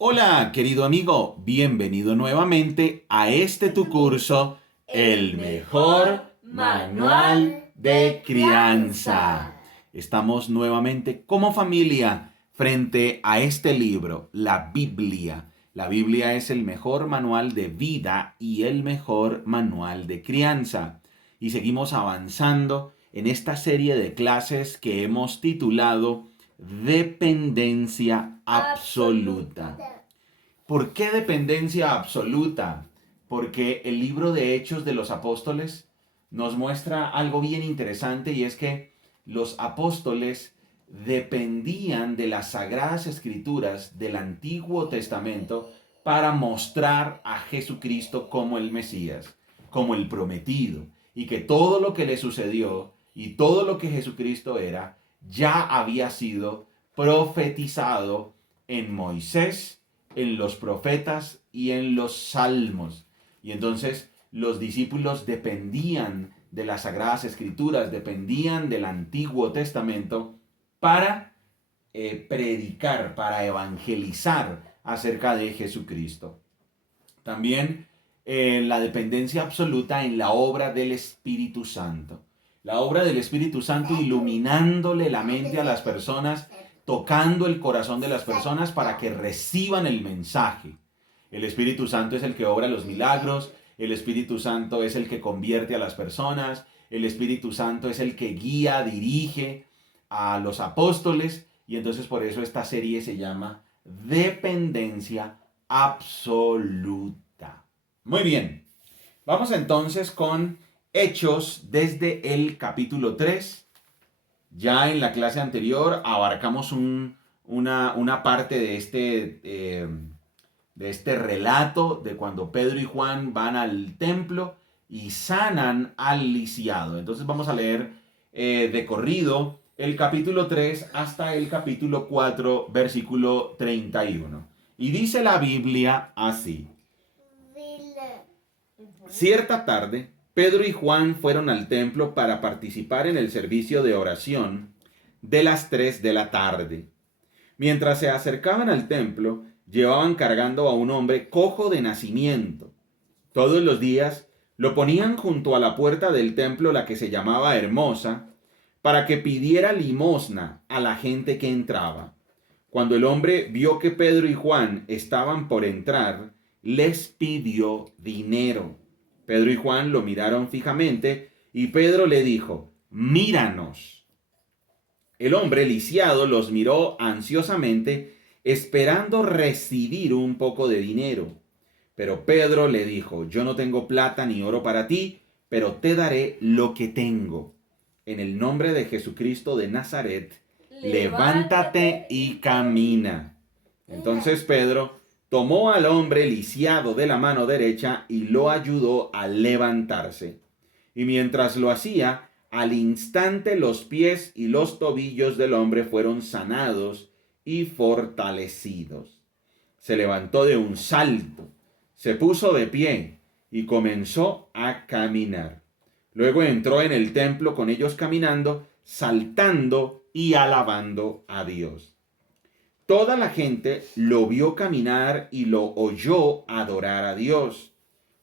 Hola, querido amigo, bienvenido nuevamente a este tu curso, El mejor manual de crianza. Estamos nuevamente como familia frente a este libro, la Biblia. La Biblia es el mejor manual de vida y el mejor manual de crianza. Y seguimos avanzando en esta serie de clases que hemos titulado Dependencia absoluta. ¿Por qué dependencia absoluta? Porque el libro de Hechos de los Apóstoles nos muestra algo bien interesante, y es que los apóstoles dependían de las sagradas escrituras del Antiguo Testamento para mostrar a Jesucristo como el Mesías, como el prometido, y que todo lo que le sucedió y todo lo que Jesucristo era ya había sido profetizado en Moisés, en los profetas y en los salmos. Y entonces los discípulos dependían de las sagradas escrituras, dependían del Antiguo Testamento para predicar, para evangelizar acerca de Jesucristo. También la dependencia absoluta en la obra del Espíritu Santo. La obra del Espíritu Santo iluminándole la mente a las personas, tocando el corazón de las personas para que reciban el mensaje. El Espíritu Santo es el que obra los milagros, el Espíritu Santo es el que convierte a las personas, el Espíritu Santo es el que guía, dirige a los apóstoles, y entonces por eso esta serie se llama Dependencia absoluta. Muy bien, vamos entonces con Hechos desde el capítulo 3. Ya en la clase anterior abarcamos una parte de este relato de cuando Pedro y Juan van al templo y sanan al lisiado. Entonces vamos a leer de corrido el capítulo 3 hasta el capítulo 4, versículo 31. Y dice la Biblia así. Cierta tarde, Pedro y Juan fueron al templo para participar en el servicio de oración de las 3 de la tarde. Mientras se acercaban al templo, llevaban cargando a un hombre cojo de nacimiento. Todos los días lo ponían junto a la puerta del templo, la que se llamaba Hermosa, para que pidiera limosna a la gente que entraba. Cuando el hombre vio que Pedro y Juan estaban por entrar, les pidió dinero. Pedro y Juan lo miraron fijamente y Pedro le dijo: míranos. El hombre lisiado los miró ansiosamente, esperando recibir un poco de dinero. Pero Pedro le dijo: yo no tengo plata ni oro para ti, pero te daré lo que tengo. En el nombre de Jesucristo de Nazaret, levántate y camina. Entonces Pedro tomó al hombre lisiado de la mano derecha y lo ayudó a levantarse. Y mientras lo hacía, al instante los pies y los tobillos del hombre fueron sanados y fortalecidos. Se levantó de un salto, se puso de pie y comenzó a caminar. Luego entró en el templo con ellos caminando, saltando y alabando a Dios. Toda la gente lo vio caminar y lo oyó adorar a Dios.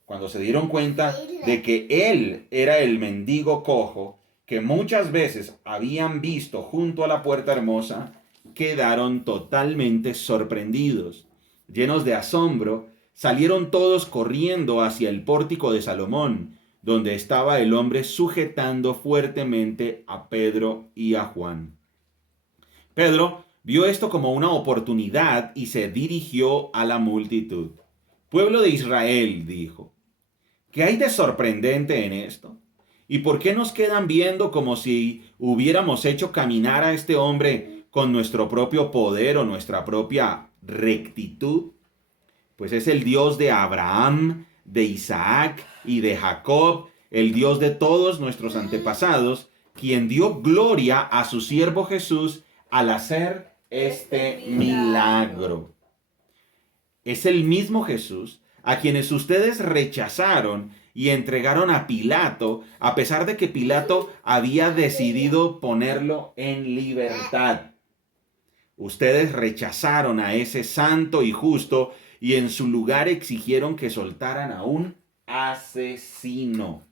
Cuando se dieron cuenta de que él era el mendigo cojo que muchas veces habían visto junto a la puerta hermosa, quedaron totalmente sorprendidos. Llenos de asombro, salieron todos corriendo hacia el pórtico de Salomón, donde estaba el hombre sujetando fuertemente a Pedro y a Juan. Pedro vio esto como una oportunidad y se dirigió a la multitud. Pueblo de Israel, dijo, ¿qué hay de sorprendente en esto? ¿Y por qué nos quedan viendo como si hubiéramos hecho caminar a este hombre con nuestro propio poder o nuestra propia rectitud? Pues es el Dios de Abraham, de Isaac y de Jacob, el Dios de todos nuestros antepasados, quien dio gloria a su siervo Jesús al hacer este milagro. Es el mismo Jesús a quienes ustedes rechazaron y entregaron a Pilato, a pesar de que Pilato había decidido ponerlo en libertad. Ustedes rechazaron a ese santo y justo y en su lugar exigieron que soltaran a un asesino.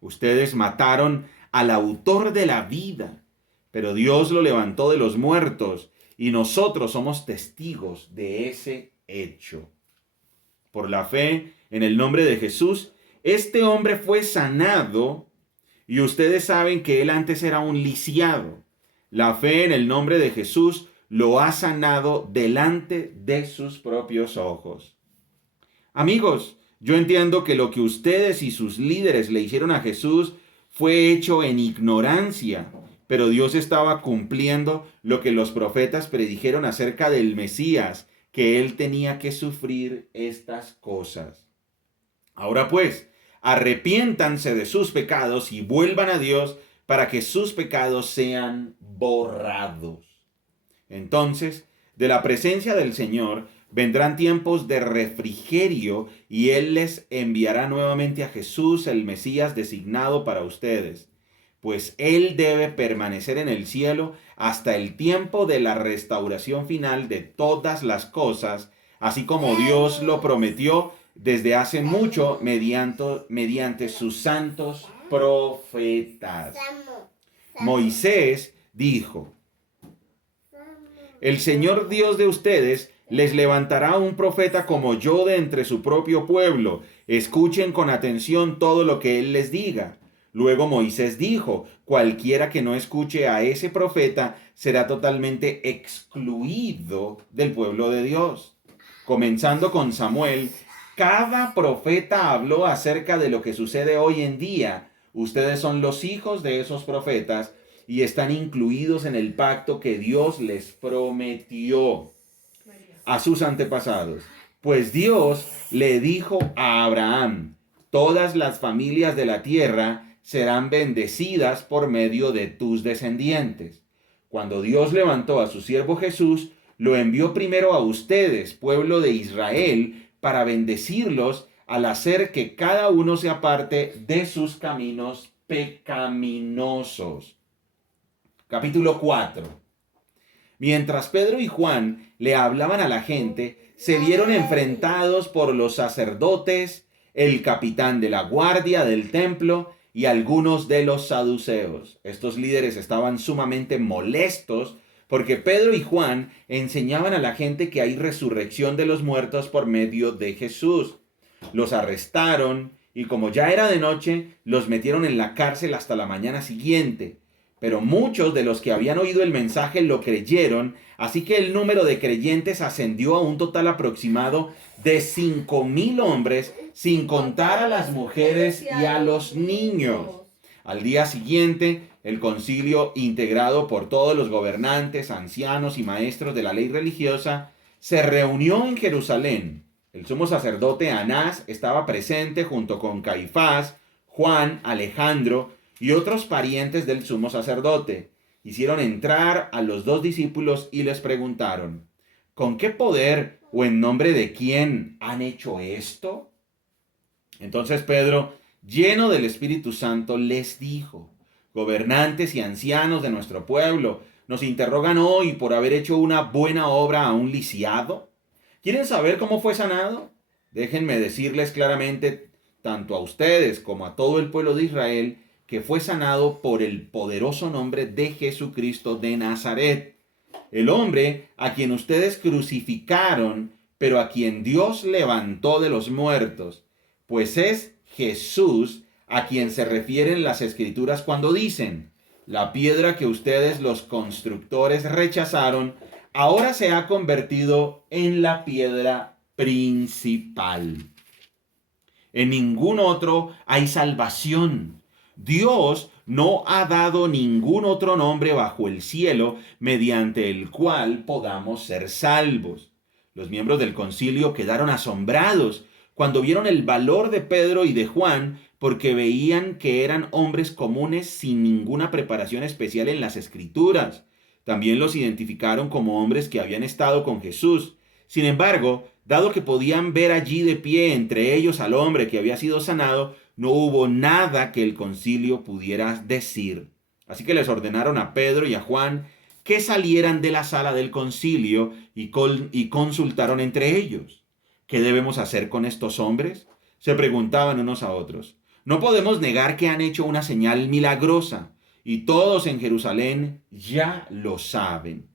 Ustedes mataron al autor de la vida, pero Dios lo levantó de los muertos y nosotros somos testigos de ese hecho. Por la fe en el nombre de Jesús, este hombre fue sanado y ustedes saben que él antes era un lisiado. La fe en el nombre de Jesús lo ha sanado delante de sus propios ojos. Amigos, yo entiendo que lo que ustedes y sus líderes le hicieron a Jesús fue hecho en ignorancia, pero Dios estaba cumpliendo lo que los profetas predijeron acerca del Mesías, que él tenía que sufrir estas cosas. Ahora pues, arrepiéntanse de sus pecados y vuelvan a Dios para que sus pecados sean borrados. Entonces, de la presencia del Señor vendrán tiempos de refrigerio y Él les enviará nuevamente a Jesús, el Mesías designado para ustedes, pues Él debe permanecer en el cielo hasta el tiempo de la restauración final de todas las cosas, así como Dios lo prometió desde hace mucho mediante sus santos profetas. Moisés dijo: el Señor Dios de ustedes les levantará un profeta como yo de entre su propio pueblo. Escuchen con atención todo lo que él les diga. Luego Moisés dijo: cualquiera que no escuche a ese profeta será totalmente excluido del pueblo de Dios. Comenzando con Samuel, cada profeta habló acerca de lo que sucede hoy en día. Ustedes son los hijos de esos profetas y están incluidos en el pacto que Dios les prometió a sus antepasados. Pues Dios le dijo a Abraham: todas las familias de la tierra serán bendecidas por medio de tus descendientes. Cuando Dios levantó a su siervo Jesús, lo envió primero a ustedes, pueblo de Israel, para bendecirlos al hacer que cada uno se aparte de sus caminos pecaminosos. Capítulo 4. Mientras Pedro y Juan le hablaban a la gente, se vieron enfrentados por los sacerdotes, el capitán de la guardia del templo y algunos de los saduceos. Estos líderes estaban sumamente molestos porque Pedro y Juan enseñaban a la gente que hay resurrección de los muertos por medio de Jesús. Los arrestaron y como ya era de noche, los metieron en la cárcel hasta la mañana siguiente. Pero muchos de los que habían oído el mensaje lo creyeron, así que el número de creyentes ascendió a un total aproximado de 5,000 hombres, sin contar a las mujeres y a los niños. Al día siguiente, el concilio, integrado por todos los gobernantes, ancianos y maestros de la ley religiosa, se reunió en Jerusalén. El sumo sacerdote Anás estaba presente junto con Caifás, Juan, Alejandro y otros parientes del sumo sacerdote. Hicieron entrar a los 2 discípulos y les preguntaron: ¿con qué poder o en nombre de quién han hecho esto? Entonces Pedro, lleno del Espíritu Santo, les dijo: gobernantes y ancianos de nuestro pueblo, ¿nos interrogan hoy por haber hecho una buena obra a un lisiado? ¿Quieren saber cómo fue sanado? Déjenme decirles claramente, tanto a ustedes como a todo el pueblo de Israel, que fue sanado por el poderoso nombre de Jesucristo de Nazaret, el hombre a quien ustedes crucificaron, pero a quien Dios levantó de los muertos, pues es Jesús a quien se refieren las Escrituras cuando dicen: la piedra que ustedes los constructores rechazaron, ahora se ha convertido en la piedra principal. En ningún otro hay salvación. Dios no ha dado ningún otro nombre bajo el cielo mediante el cual podamos ser salvos. Los miembros del concilio quedaron asombrados cuando vieron el valor de Pedro y de Juan, porque veían que eran hombres comunes sin ninguna preparación especial en las Escrituras. También los identificaron como hombres que habían estado con Jesús. Sin embargo, dado que podían ver allí de pie entre ellos al hombre que había sido sanado, no hubo nada que el concilio pudiera decir. Así que les ordenaron a Pedro y a Juan que salieran de la sala del concilio y consultaron entre ellos. ¿Qué debemos hacer con estos hombres? Se preguntaban unos a otros. No podemos negar que han hecho una señal milagrosa, y todos en Jerusalén ya lo saben.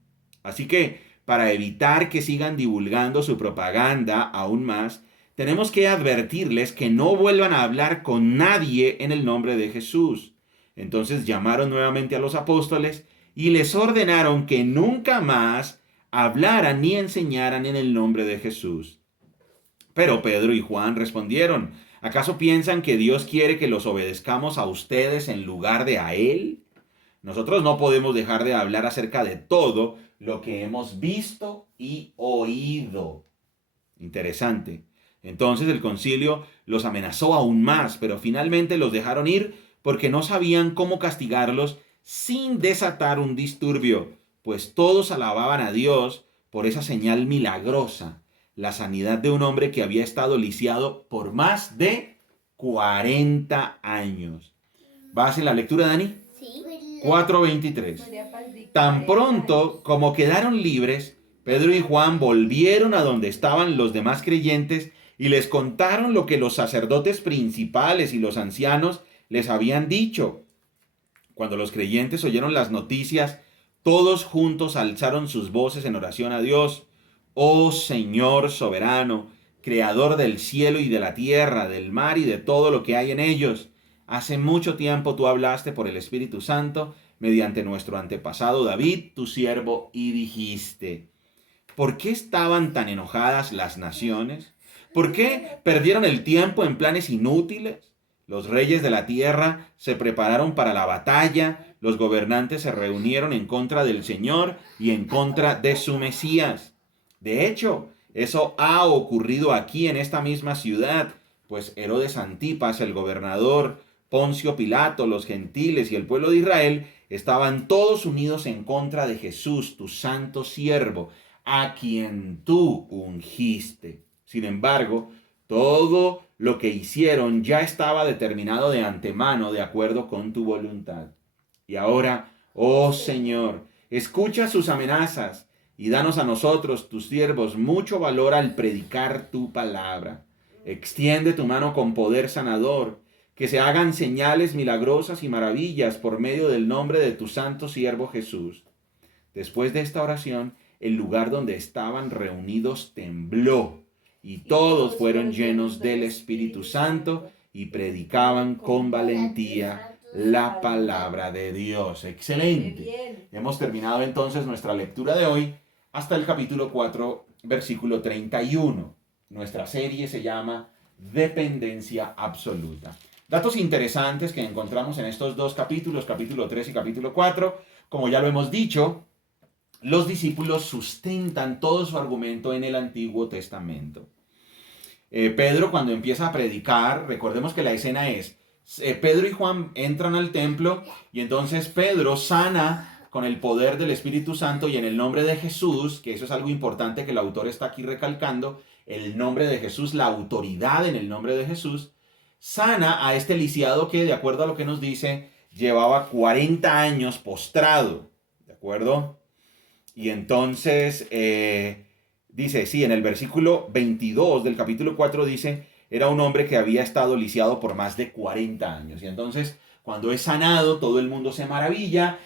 Así que, para evitar que sigan divulgando su propaganda aún más, tenemos que advertirles que no vuelvan a hablar con nadie en el nombre de Jesús. Entonces llamaron nuevamente a los apóstoles y les ordenaron que nunca más hablaran ni enseñaran en el nombre de Jesús. Pero Pedro y Juan respondieron: ¿acaso piensan que Dios quiere que los obedezcamos a ustedes en lugar de a Él? Nosotros no podemos dejar de hablar acerca de todo lo que hemos visto y oído. Interesante. Entonces el concilio los amenazó aún más, pero finalmente los dejaron ir porque no sabían cómo castigarlos sin desatar un disturbio, pues todos alababan a Dios por esa señal milagrosa, la sanidad de un hombre que había estado lisiado por más de 40 años. ¿Vas en la lectura, Dani? Sí. 4:23. Tan pronto como quedaron libres, Pedro y Juan volvieron a donde estaban los demás creyentes y les contaron lo que los sacerdotes principales y los ancianos les habían dicho. Cuando los creyentes oyeron las noticias, todos juntos alzaron sus voces en oración a Dios. Oh Señor soberano, creador del cielo y de la tierra, del mar y de todo lo que hay en ellos. Hace mucho tiempo tú hablaste por el Espíritu Santo mediante nuestro antepasado David, tu siervo, y dijiste: ¿por qué estaban tan enojadas las naciones? ¿Por qué perdieron el tiempo en planes inútiles? Los reyes de la tierra se prepararon para la batalla, los gobernantes se reunieron en contra del Señor y en contra de su Mesías. De hecho, eso ha ocurrido aquí en esta misma ciudad, pues Herodes Antipas, el gobernador, Poncio Pilato, los gentiles y el pueblo de Israel estaban todos unidos en contra de Jesús, tu santo siervo, a quien tú ungiste. Sin embargo, todo lo que hicieron ya estaba determinado de antemano de acuerdo con tu voluntad. Y ahora, oh Señor, escucha sus amenazas y danos a nosotros, tus siervos, mucho valor al predicar tu palabra. Extiende tu mano con poder sanador, que se hagan señales milagrosas y maravillas por medio del nombre de tu santo siervo Jesús. Después de esta oración, el lugar donde estaban reunidos tembló y todos fueron llenos del Espíritu Santo y predicaban con valentía la palabra de Dios. Excelente. Hemos terminado entonces nuestra lectura de hoy hasta el capítulo 4, versículo 31. Nuestra serie se llama Dependencia Absoluta. Datos interesantes que encontramos en estos dos capítulos, capítulo 3 y capítulo 4. Como ya lo hemos dicho, los discípulos sustentan todo su argumento en el Antiguo Testamento. Pedro, cuando empieza a predicar, recordemos que la escena es, Pedro y Juan entran al templo y entonces Pedro sana con el poder del Espíritu Santo y en el nombre de Jesús, que eso es algo importante que el autor está aquí recalcando, el nombre de Jesús, la autoridad en el nombre de Jesús, sana a este lisiado que, de acuerdo a lo que nos dice, llevaba 40 años postrado, ¿de acuerdo? Y entonces dice, sí, en el versículo 22 del capítulo 4 dice, era un hombre que había estado lisiado por más de 40 años. Y entonces, cuando es sanado, todo el mundo se maravilla,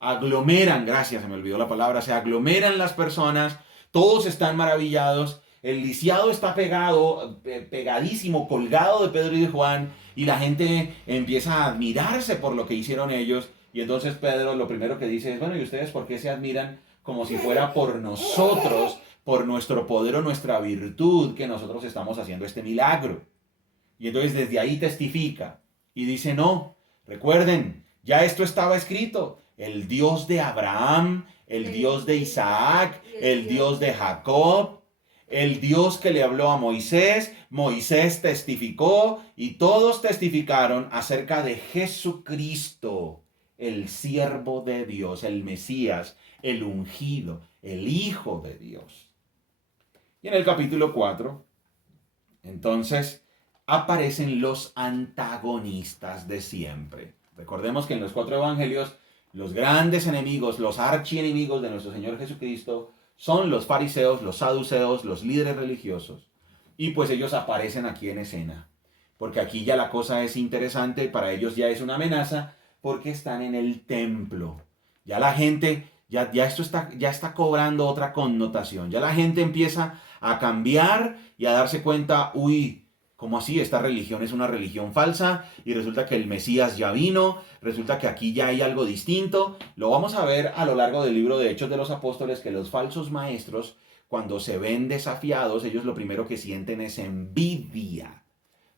aglomeran, gracias, se me olvidó la palabra, se aglomeran las personas, todos están maravillados, el lisiado está pegadísimo, colgado de Pedro y de Juan, y la gente empieza a admirarse por lo que hicieron ellos. Y entonces Pedro lo primero que dice es, bueno, ¿y ustedes por qué se admiran? Como si fuera por nosotros, por nuestro poder o nuestra virtud, que nosotros estamos haciendo este milagro. Y entonces desde ahí testifica y dice, no, recuerden, ya esto estaba escrito. El Dios de Abraham, el Dios de Isaac, el Dios de Jacob, el Dios que le habló a Moisés, Moisés testificó y todos testificaron acerca de Jesucristo, el siervo de Dios, el Mesías, el ungido, el Hijo de Dios. Y en el capítulo 4, entonces, aparecen los antagonistas de siempre, Recordemos que en los 4 evangelios, los grandes enemigos, los archienemigos de nuestro Señor Jesucristo, son los fariseos, los saduceos, los líderes religiosos. Y pues ellos aparecen aquí en escena. Porque aquí ya la cosa es interesante, para ellos ya es una amenaza, porque están en el templo. Ya la gente, ya esto está cobrando otra connotación. Ya la gente empieza a cambiar y a darse cuenta, uy, ¿cómo así? Esta religión es una religión falsa y resulta que el Mesías ya vino, resulta que aquí ya hay algo distinto. Lo vamos a ver a lo largo del libro de Hechos de los Apóstoles, que los falsos maestros, cuando se ven desafiados, ellos lo primero que sienten es envidia.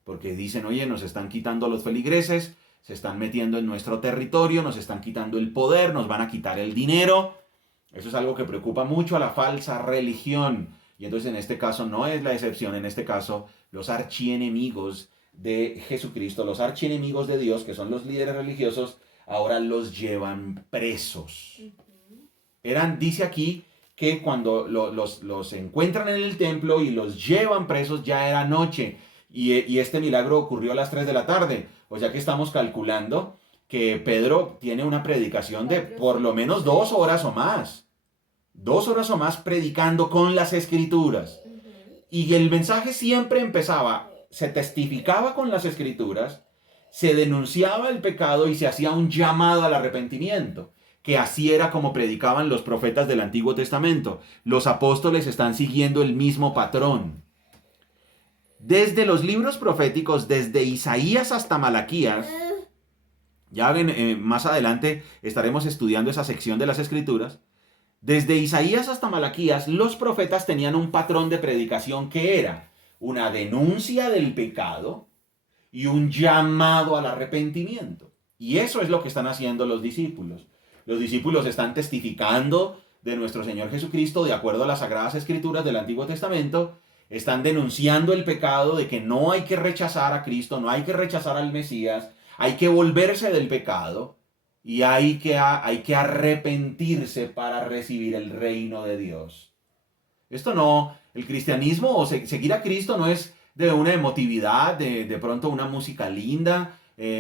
Porque dicen, oye, nos están quitando los feligreses, se están metiendo en nuestro territorio, nos están quitando el poder, nos van a quitar el dinero. Eso es algo que preocupa mucho a la falsa religión. Y entonces en este caso no es la excepción, en este caso los archienemigos de Jesucristo, los archienemigos de Dios, que son los líderes religiosos, ahora los llevan presos. Dice aquí que cuando los encuentran en el templo y los llevan presos ya era noche. Y este milagro ocurrió a las 3 de la tarde. O sea que estamos calculando que Pedro tiene una predicación de por lo menos 2 horas o más. 2 horas o más predicando con las escrituras. Y el mensaje siempre empezaba, se testificaba con las escrituras, se denunciaba el pecado y se hacía un llamado al arrepentimiento. Que así era como predicaban los profetas del Antiguo Testamento. Los apóstoles están siguiendo el mismo patrón. Desde los libros proféticos, desde Isaías hasta Malaquías, ya ven, más adelante estaremos estudiando esa sección de las Escrituras. Desde Isaías hasta Malaquías, los profetas tenían un patrón de predicación que era una denuncia del pecado y un llamado al arrepentimiento. Y eso es lo que están haciendo los discípulos. Los discípulos están testificando de nuestro Señor Jesucristo de acuerdo a las Sagradas Escrituras del Antiguo Testamento. Están denunciando el pecado de que no hay que rechazar a Cristo, no hay que rechazar al Mesías, hay que volverse del pecado y hay que arrepentirse para recibir el reino de Dios. Esto no, el cristianismo o seguir a Cristo no es de una emotividad, de pronto una música linda,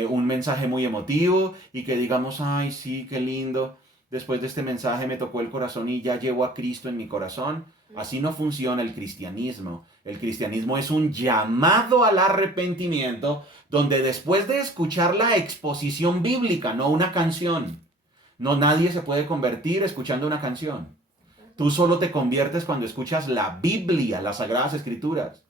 un mensaje muy emotivo y que digamos, ay sí, qué lindo, después de este mensaje me tocó el corazón y ya llevo a Cristo en mi corazón. Así no funciona el cristianismo. El cristianismo es un llamado al arrepentimiento donde después de escuchar la exposición bíblica, no una canción. No, nadie se puede convertir escuchando una canción. Tú solo te conviertes cuando escuchas la Biblia, las Sagradas Escrituras.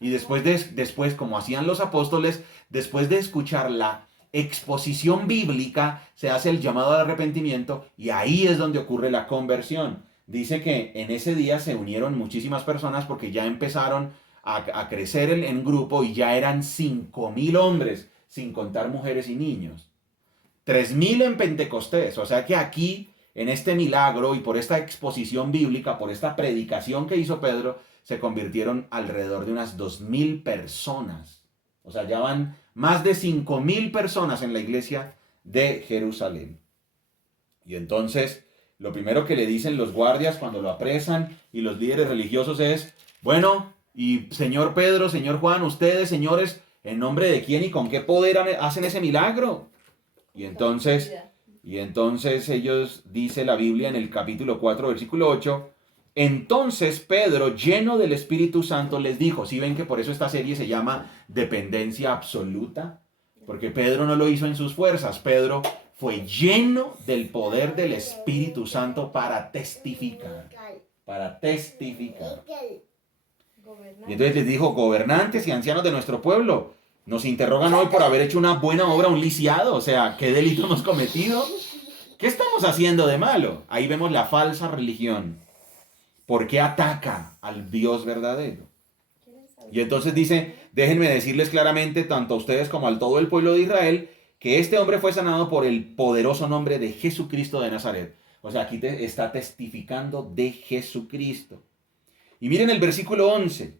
Y después, como hacían los apóstoles, después de escuchar la exposición bíblica, se hace el llamado al arrepentimiento y ahí es donde ocurre la conversión. Dice que en ese día se unieron muchísimas personas porque ya empezaron a crecer en grupo y ya eran 5,000 hombres, sin contar mujeres y niños. 3,000 en Pentecostés. O sea que aquí, en este milagro y por esta exposición bíblica, por esta predicación que hizo Pedro, se convirtieron alrededor de unas 2,000 personas. O sea, ya van más de 5,000 personas en la iglesia de Jerusalén. Y entonces, lo primero que le dicen los guardias cuando lo apresan y los líderes religiosos es, bueno, y señor Pedro, señor Juan, ustedes, señores, ¿en nombre de quién y con qué poder hacen ese milagro? Y entonces ellos, dice la Biblia en el capítulo 4, versículo 8, entonces Pedro, lleno del Espíritu Santo, les dijo, ¿sí ven que por eso esta serie se llama Dependencia Absoluta? Porque Pedro no lo hizo en sus fuerzas, Pedro fue lleno del poder del Espíritu Santo para testificar. Para testificar. Y entonces les dijo, gobernantes y ancianos de nuestro pueblo, nos interrogan hoy por haber hecho una buena obra, un lisiado. O sea, ¿qué delito hemos cometido? ¿Qué estamos haciendo de malo? Ahí vemos la falsa religión. ¿Por qué ataca al Dios verdadero? Y entonces dice, déjenme decirles claramente, tanto a ustedes como a todo el pueblo de Israel, que este hombre fue sanado por el poderoso nombre de Jesucristo de Nazaret. O sea, aquí está testificando de Jesucristo. Y miren el versículo 11.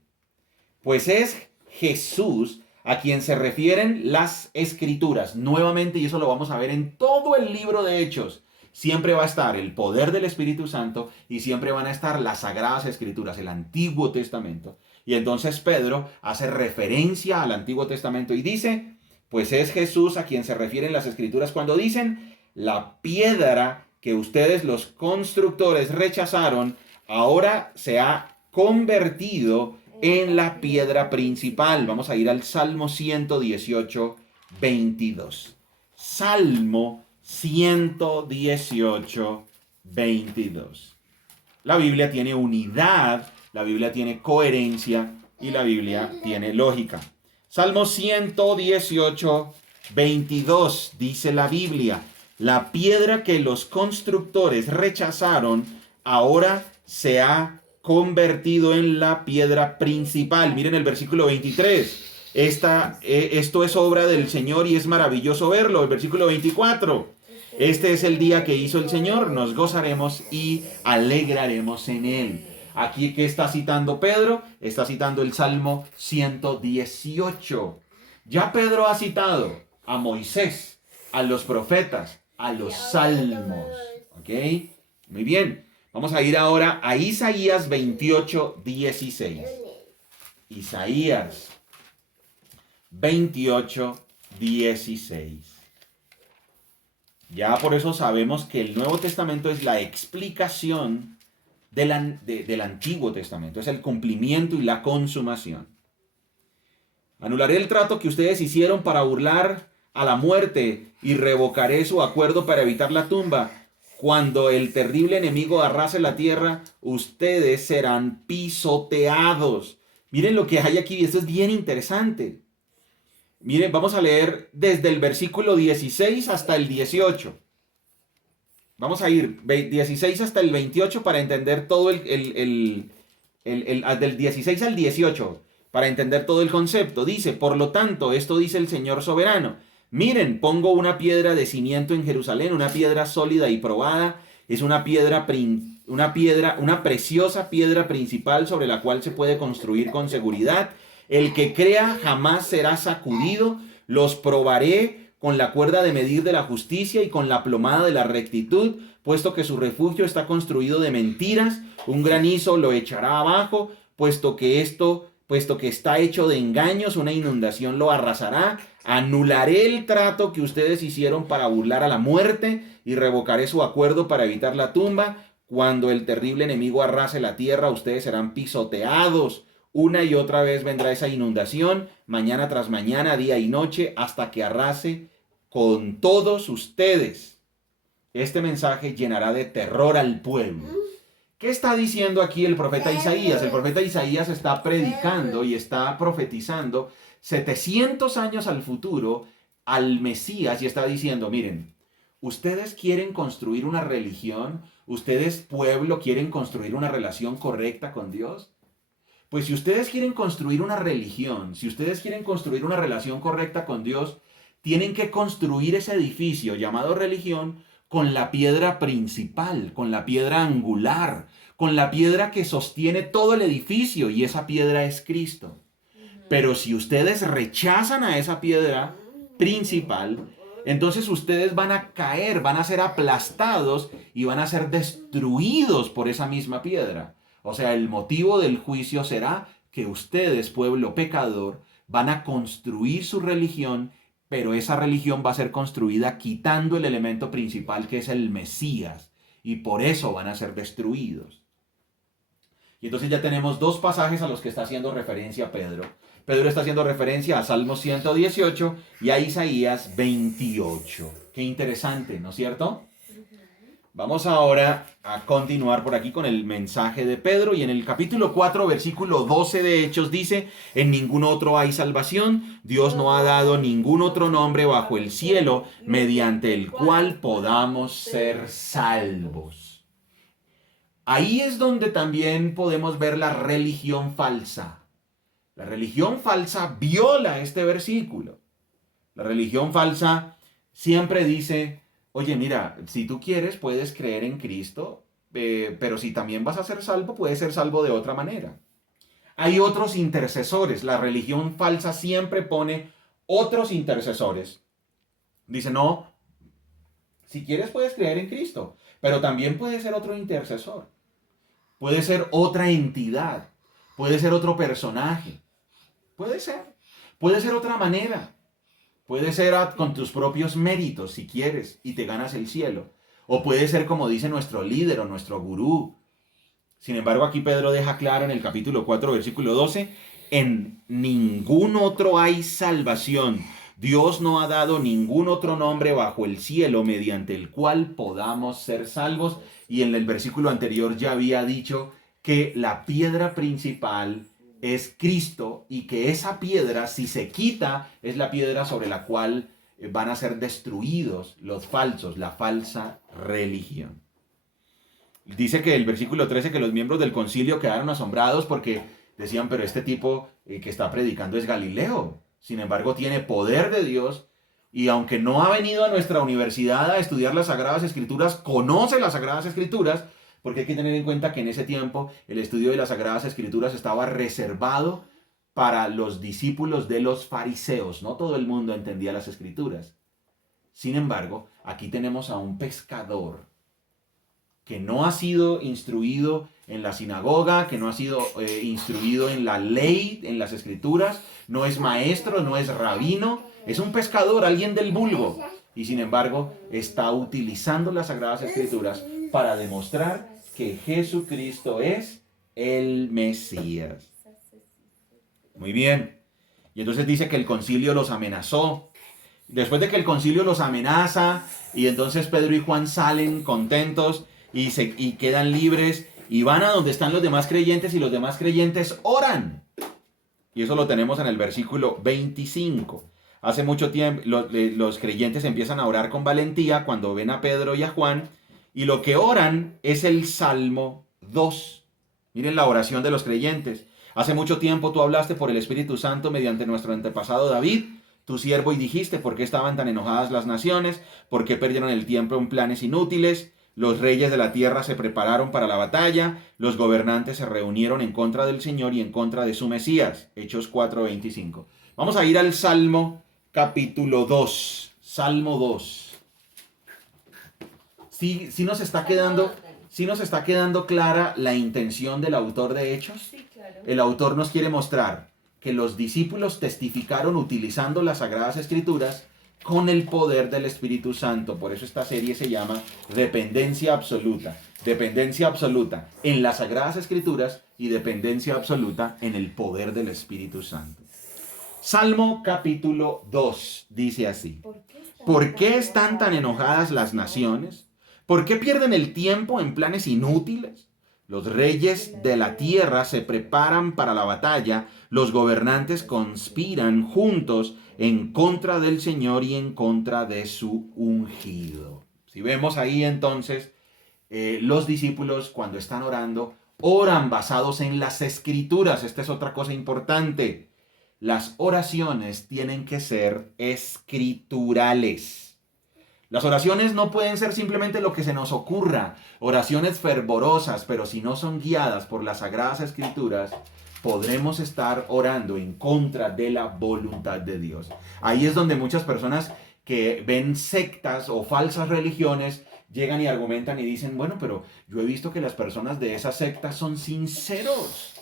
Pues es Jesús a quien se refieren las Escrituras. Nuevamente, y eso lo vamos a ver en todo el libro de Hechos, siempre va a estar el poder del Espíritu Santo y siempre van a estar las Sagradas Escrituras, el Antiguo Testamento. Y entonces Pedro hace referencia al Antiguo Testamento y dice, pues es Jesús a quien se refieren las Escrituras cuando dicen, la piedra que ustedes los constructores rechazaron, ahora se ha convertido en la piedra principal. Vamos a ir al Salmo 118, 22. Salmo 118, 22. La Biblia tiene unidad, la Biblia tiene coherencia y la Biblia tiene lógica. Salmo 118, 22 dice la Biblia, la piedra que los constructores rechazaron ahora se ha convertido en la piedra principal. Miren el versículo 23. Esto es obra del Señor y es maravilloso verlo. El versículo 24. Este es el día que hizo el Señor, nos gozaremos y alegraremos en él. Aquí, ¿qué está citando Pedro? Está citando el Salmo 118. Ya Pedro ha citado a Moisés, a los profetas, a los salmos. ¿Ok? Muy bien. Vamos a ir ahora a Isaías 28, 16. Isaías 28, 16. Ya por eso sabemos que el Nuevo Testamento es la explicación del Antiguo Testamento. Es el cumplimiento y la consumación. Anularé el trato que ustedes hicieron para burlar a la muerte y revocaré su acuerdo para evitar la tumba. Cuando el terrible enemigo arrase la tierra, ustedes serán pisoteados. Miren lo que hay aquí, esto es bien interesante. Miren, vamos a leer desde el versículo 16 hasta el 18. Vamos a ir 16 hasta el 28 para entender todo del 16 al 18, para entender todo el concepto. Dice, por lo tanto, esto dice el Señor soberano. Miren, pongo una piedra de cimiento en Jerusalén, una piedra sólida y probada. Es una preciosa piedra principal sobre la cual se puede construir con seguridad. El que crea jamás será sacudido. Los probaré con la cuerda de medir de la justicia y con la plomada de la rectitud, puesto que su refugio está construido de mentiras. Un granizo lo echará abajo, puesto que está hecho de engaños, una inundación lo arrasará. Anularé el trato que ustedes hicieron para burlar a la muerte y revocaré su acuerdo para evitar la tumba. Cuando el terrible enemigo arrase la tierra, ustedes serán pisoteados. Una y otra vez vendrá esa inundación, mañana tras mañana, día y noche, hasta que arrase con todos ustedes. Este mensaje llenará de terror al pueblo. ¿Qué está diciendo aquí el profeta Isaías? El profeta Isaías está predicando y está profetizando 700 años al futuro al Mesías y está diciendo, miren, ustedes quieren construir una religión, ustedes pueblo quieren construir una relación correcta con Dios. Pues si ustedes quieren construir una religión, si ustedes quieren construir una relación correcta con Dios, tienen que construir ese edificio llamado religión con la piedra principal, con la piedra angular, con la piedra que sostiene todo el edificio, y esa piedra es Cristo. Pero si ustedes rechazan a esa piedra principal, entonces ustedes van a caer, van a ser aplastados y van a ser destruidos por esa misma piedra. O sea, el motivo del juicio será que ustedes, pueblo pecador, van a construir su religión, pero esa religión va a ser construida quitando el elemento principal que es el Mesías, y por eso van a ser destruidos. Y entonces ya tenemos dos pasajes a los que está haciendo referencia Pedro. Pedro está haciendo referencia a Salmo 118 y a Isaías 28. Qué interesante, ¿no es cierto? Vamos ahora a continuar por aquí con el mensaje de Pedro, y en el capítulo 4, versículo 12 de Hechos dice, en ningún otro hay salvación, Dios no ha dado ningún otro nombre bajo el cielo mediante el cual podamos ser salvos. Ahí es donde también podemos ver la religión falsa. La religión falsa viola este versículo. La religión falsa siempre dice, oye, mira, si tú quieres puedes creer en Cristo, pero si también vas a ser salvo, puedes ser salvo de otra manera. Hay otros intercesores. La religión falsa siempre pone otros intercesores. Dice, no, si quieres puedes creer en Cristo, pero también puede ser otro intercesor. Puede ser otra entidad. Puede ser otro personaje. Puede ser otra manera. Puede ser con tus propios méritos, si quieres, y te ganas el cielo. O puede ser como dice nuestro líder o nuestro gurú. Sin embargo, aquí Pedro deja claro en el capítulo 4, versículo 12, en ningún otro hay salvación. Dios no ha dado ningún otro nombre bajo el cielo mediante el cual podamos ser salvos. Y en el versículo anterior ya había dicho que la piedra principal es Cristo y que esa piedra, si se quita, es la piedra sobre la cual van a ser destruidos los falsos, la falsa religión. Dice que el versículo 13 que los miembros del concilio quedaron asombrados porque decían, pero este tipo que está predicando es Galileo. Sin embargo, tiene poder de Dios y aunque no ha venido a nuestra universidad a estudiar las Sagradas Escrituras, conoce las Sagradas Escrituras, porque hay que tener en cuenta que en ese tiempo el estudio de las Sagradas Escrituras estaba reservado para los discípulos de los fariseos. No todo el mundo entendía las Escrituras. Sin embargo, aquí tenemos a un pescador que no ha sido instruido en la sinagoga, que no ha sido instruido en la ley, en las Escrituras, no es maestro, no es rabino, es un pescador, alguien del vulgo. Y sin embargo, está utilizando las Sagradas Escrituras para demostrar que Jesucristo es el Mesías. Muy bien. Y entonces dice que el concilio los amenazó. Después de que el concilio los amenaza, y entonces Pedro y Juan salen contentos y quedan libres y van a donde están los demás creyentes y los demás creyentes oran. Y eso lo tenemos en el versículo 25. Hace mucho tiempo los creyentes empiezan a orar con valentía cuando ven a Pedro y a Juan y lo que oran es el Salmo 2. Miren la oración de los creyentes. Hace mucho tiempo tú hablaste por el Espíritu Santo mediante nuestro antepasado David, tu siervo, y dijiste por qué estaban tan enojadas las naciones, por qué perdieron el tiempo en planes inútiles. Los reyes de la tierra se prepararon para la batalla, los gobernantes se reunieron en contra del Señor y en contra de su Mesías. Hechos 4:25. Vamos a ir al Salmo capítulo 2. Salmo 2. Sí nos está quedando clara la intención del autor de Hechos. Sí, claro. El autor nos quiere mostrar que los discípulos testificaron utilizando las Sagradas Escrituras con el poder del Espíritu Santo. Por eso esta serie se llama Dependencia Absoluta. Dependencia absoluta en las Sagradas Escrituras y dependencia absoluta en el poder del Espíritu Santo. Salmo capítulo 2 dice así. ¿Por qué están tan enojadas las naciones? ¿Por qué pierden el tiempo en planes inútiles? Los reyes de la tierra se preparan para la batalla, los gobernantes conspiran juntos en contra del Señor y en contra de su ungido. Si vemos ahí entonces, los discípulos cuando están orando, oran basados en las Escrituras. Esta es otra cosa importante. Las oraciones tienen que ser escriturales. Las oraciones no pueden ser simplemente lo que se nos ocurra, oraciones fervorosas, pero si no son guiadas por las Sagradas Escrituras, podremos estar orando en contra de la voluntad de Dios. Ahí es donde muchas personas que ven sectas o falsas religiones llegan y argumentan y dicen, bueno, pero yo he visto que las personas de esas sectas son sinceros.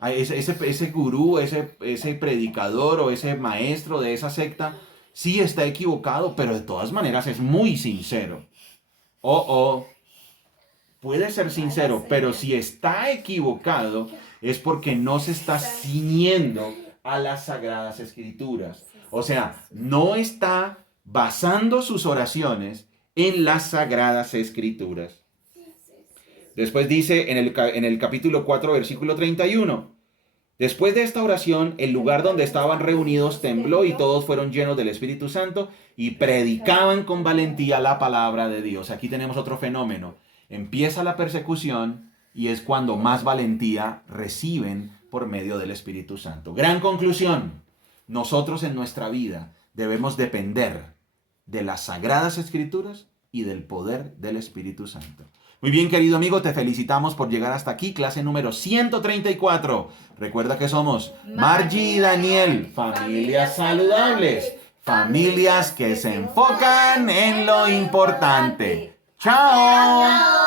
Ese gurú, ese predicador o ese maestro de esa secta sí está equivocado, pero de todas maneras es muy sincero. Puede ser sincero, pero si está equivocado es porque no se está ciñendo a las Sagradas Escrituras. O sea, no está basando sus oraciones en las Sagradas Escrituras. Después dice en el capítulo 4, versículo 31. Después de esta oración, el lugar donde estaban reunidos tembló y todos fueron llenos del Espíritu Santo y predicaban con valentía la palabra de Dios. Aquí tenemos otro fenómeno. Empieza la persecución y es cuando más valentía reciben por medio del Espíritu Santo. Gran conclusión. Nosotros en nuestra vida debemos depender de las Sagradas Escrituras y del poder del Espíritu Santo. Muy bien, querido amigo, te felicitamos por llegar hasta aquí, clase número 134. Recuerda que somos Margie y Daniel, familias saludables, familias que se enfocan en lo importante. ¡Chao!